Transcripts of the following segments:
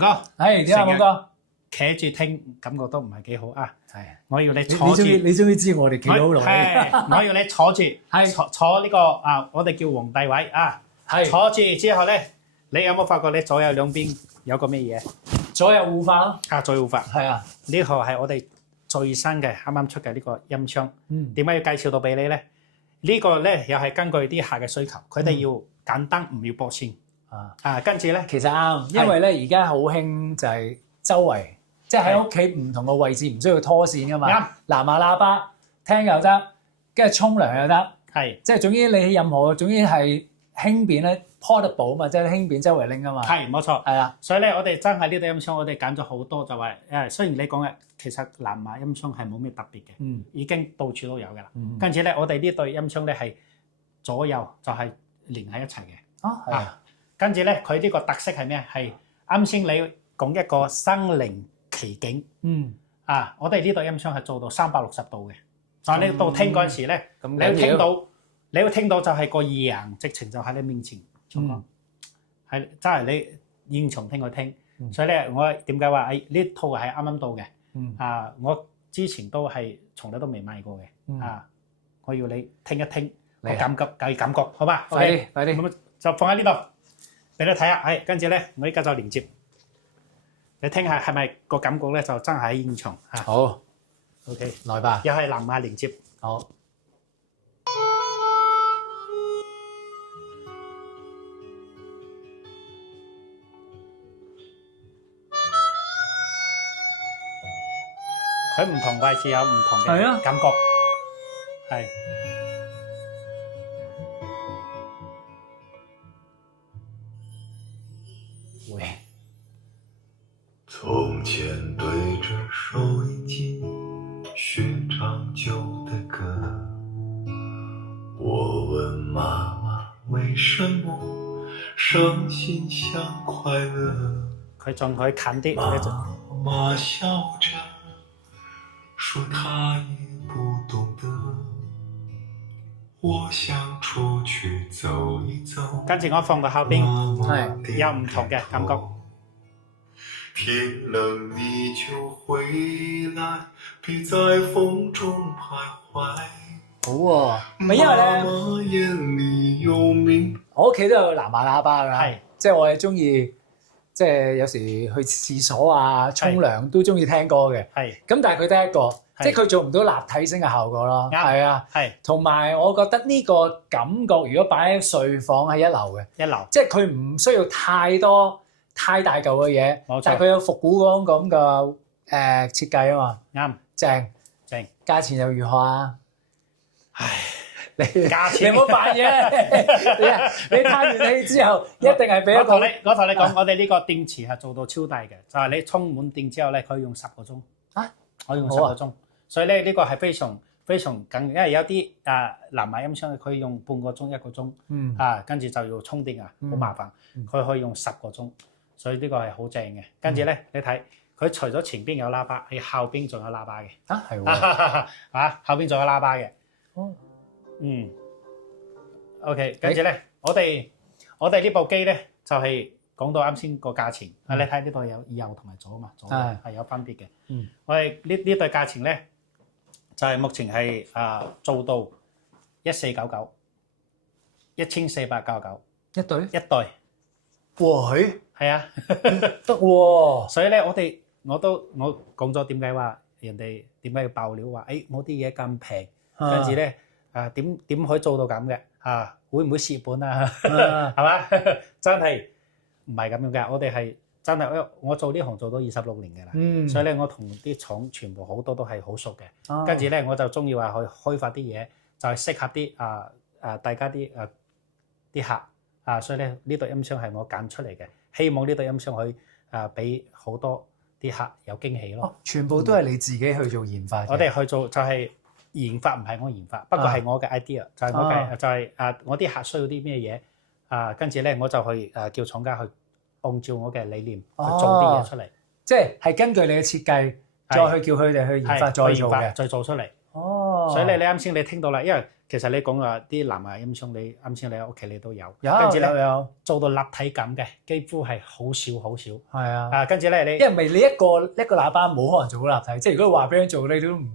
哥，係點啊，寶哥？企住聽，感覺都唔係幾好啊！係，我要你坐住，你終於知我哋企咗好耐。係，我要你坐住，坐呢個啊，我哋叫皇帝位啊。係，坐住之後咧，你有冇發覺你左右兩邊有個咩嘢？左右護法咯。啊，左右護法。係啊，呢個係我哋最新嘅啱啱出嘅呢個音箱。點解要介紹到俾你咧？呢個咧又係根據啲客嘅需求，佢哋要簡單，唔要播線。跟住咧，其實啱，因為咧而家好興就係周圍，即係喺屋企唔同個位置唔需要拖線噶嘛。藍牙喇叭聽又得，跟住沖涼又得，係即係總之你任何總之係輕便咧 portable 啊嘛，即係輕便周圍拎啊嘛。係冇錯，係啦。所以咧，我哋真係呢對音箱，我哋揀咗好多，就話雖然你講嘅其實藍牙音箱係冇咩特別嘅，已經到處都有噶啦。跟住咧，我哋呢對音箱咧係左右就係連喺一齊嘅。係啊。跟住咧，佢呢個特色係咩？係啱先你講一個身臨其境，我哋呢度音箱係做到360度嘅。但係你到聽嗰陣時咧，你會聽到就係個人直情就喺你面前，係真係你現場聽佢聽。所以咧，我點解話呢套係啱啱到嘅？我之前都係從來都未買過嘅。我要你聽一聽個感覺，好吧？快啲，咁就放喺呢度。俾你睇下，跟住咧，我依家就連接，你聽下係咪個感覺咧就真係喺現場嚇。好 ，OK， 來吧，又係藍牙連接。好，佢唔同位置有唔同嘅感覺，係。从前对着收音机学唱旧的歌，我问妈妈为什么伤心像快乐。佢仲可以近啲，媽媽笑着說她也不懂得，我想出去走一走。跟住我放到後邊，係有唔同嘅感覺。天冷你就回來，別在風中徘徊。好喎，咪因為咧，我屋企都有藍牙喇叭㗎，即係我係中意，即係有時去廁所啊、沖涼都中意聽歌嘅。係，咁但係佢得一個，即係佢做唔到立體聲嘅效果咯。係啊，係。同埋我覺得呢個感覺，如果擺喺睡房係一流嘅，一流。即係佢唔需要太大嚿嘅嘢，但係佢有復古嗰種咁嘅設計啊嘛，啱，正，價錢又如何啊？唉，你唔好扮嘢，你嘆完氣之後一定係俾一個。我同你講，我哋呢個電池係做到超大嘅，就係你充滿電之後咧，可以用10個鐘。可以用10個鐘，所以咧呢個係非常非常緊，因為有啲藍牙音箱可以用半個鐘、1個鐘，跟住就要充電啊，好麻煩。佢可以用10個鐘。所以呢個係好正嘅，跟住咧，你睇佢除咗前邊有喇叭，喺後邊仲有喇叭嘅。係喎，後邊仲有喇叭嘅。OK， 跟住咧，我哋呢部機咧就係講到啱先個價錢。你睇呢度有右同埋左嘛，左係有分別嘅。我哋呢對價錢咧，就係目前係做到1499 1499一對。哇，係啊，得喎！所以咧，我講咗點解話人哋點解要爆料話，我啲嘢咁平，跟住咧點可以做到咁嘅會唔會蝕本啊？係嘛？真係唔係咁樣嘅，我哋係真係我做呢行做到26年嘅啦，所以咧我同啲廠全部好多都係好熟嘅，跟住咧我就中意話去開發啲嘢，就係適合啲大家啲客。所以咧呢對音箱係我揀出嚟嘅，希望呢對音箱可以俾好多啲客有驚喜咯。全部都係你自己去做研發。我哋去做就係研發，唔係我研發，不過係我嘅 idea，就係我嘅就係我啲客需要啲咩嘢跟住咧我就去叫廠家去按照我嘅理念去做啲嘢出嚟，即係根據你嘅設計再去叫佢哋去研發再做嘅，再做出嚟。所以你啱先你聽到啦，因為其實你講話啲藍牙音箱，你啱先你喺屋企你都有，跟住咧有做到立體感嘅，幾乎係好少好少。係啊，跟住咧你，因為唔係你一個喇叭冇可能做到立體，即係如果話俾你做，你都唔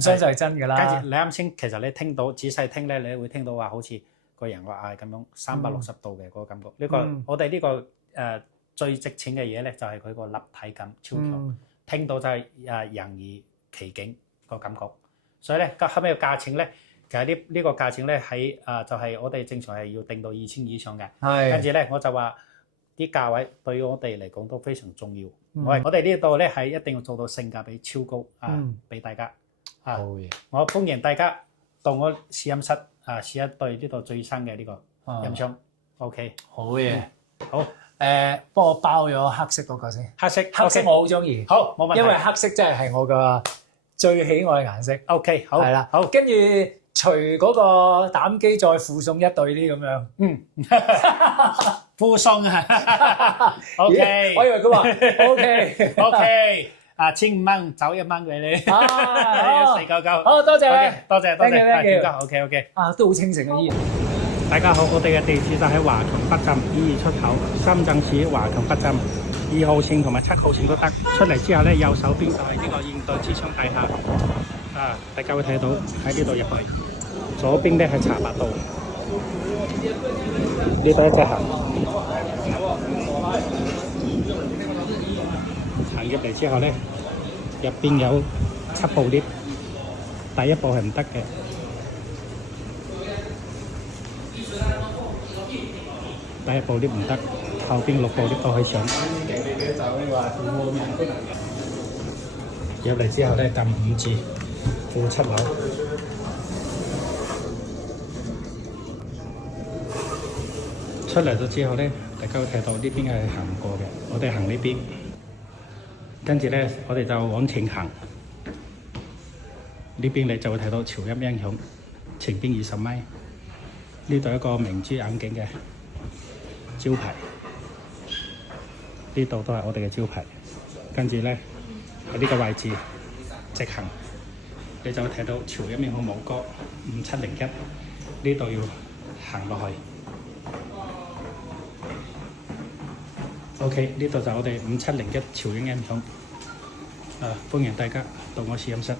相信係真㗎啦。跟住你啱先其實你聽到仔細聽咧，你會聽到話好似個人話咁樣360度嘅嗰個感覺。呢個我哋呢個最值錢嘅嘢咧，就係佢個立體感超強，聽到就係人如其境個感覺。所以咧，後尾個價錢咧，其實呢個價錢咧喺就係我哋正常係要定到2000以上嘅。係。跟住咧，我就話啲價位對於我哋嚟講都非常重要。我哋呢度咧係一定要做到性價比超高俾大家。好嘢！我歡迎大家到我試音室試一對呢度最新嘅呢個音箱。OK， 好嘢。好。幫我包咗黑色嗰個先。黑色我好中意。好，冇問題。因為黑色真係我個最喜愛嘅顏色。OK， 好。係啦，好。跟住除嗰個膽機，再附送一對啲咁樣。附送啊。OK。我以為佢話 OK。1500走1蚊俾你。499。好，多謝你。多謝。OK。都好清醒嘅依然。大家好，我哋嘅地址就喺華強北站22出口，深圳市華強北站2號線同埋7號線都得。出嚟之後咧，右手邊就係呢個現代之窗大廈，大家會睇到喺呢度入去。左邊咧係茶百道，呢度一隻行入嚟之後咧，入邊有7部 lift， 第一部係唔得嘅。第一部 lift 唔得，後邊6部 lift 都可以上。入嚟之後咧，撳5字，負7樓。出嚟咗之後咧，大家會睇到呢邊係行唔過嘅，我哋行呢邊。跟住咧，我哋就往前行。呢邊你就會睇到潮音音響，前邊20米。呢度一個明珠眼鏡嘅招牌，呢度都係我哋嘅招牌。跟住咧喺呢個位置直行，你就會睇到潮音音響冇歌5701，呢度要行落去。OK， 呢度就我哋5701潮音音響，歡迎大家到我試音室。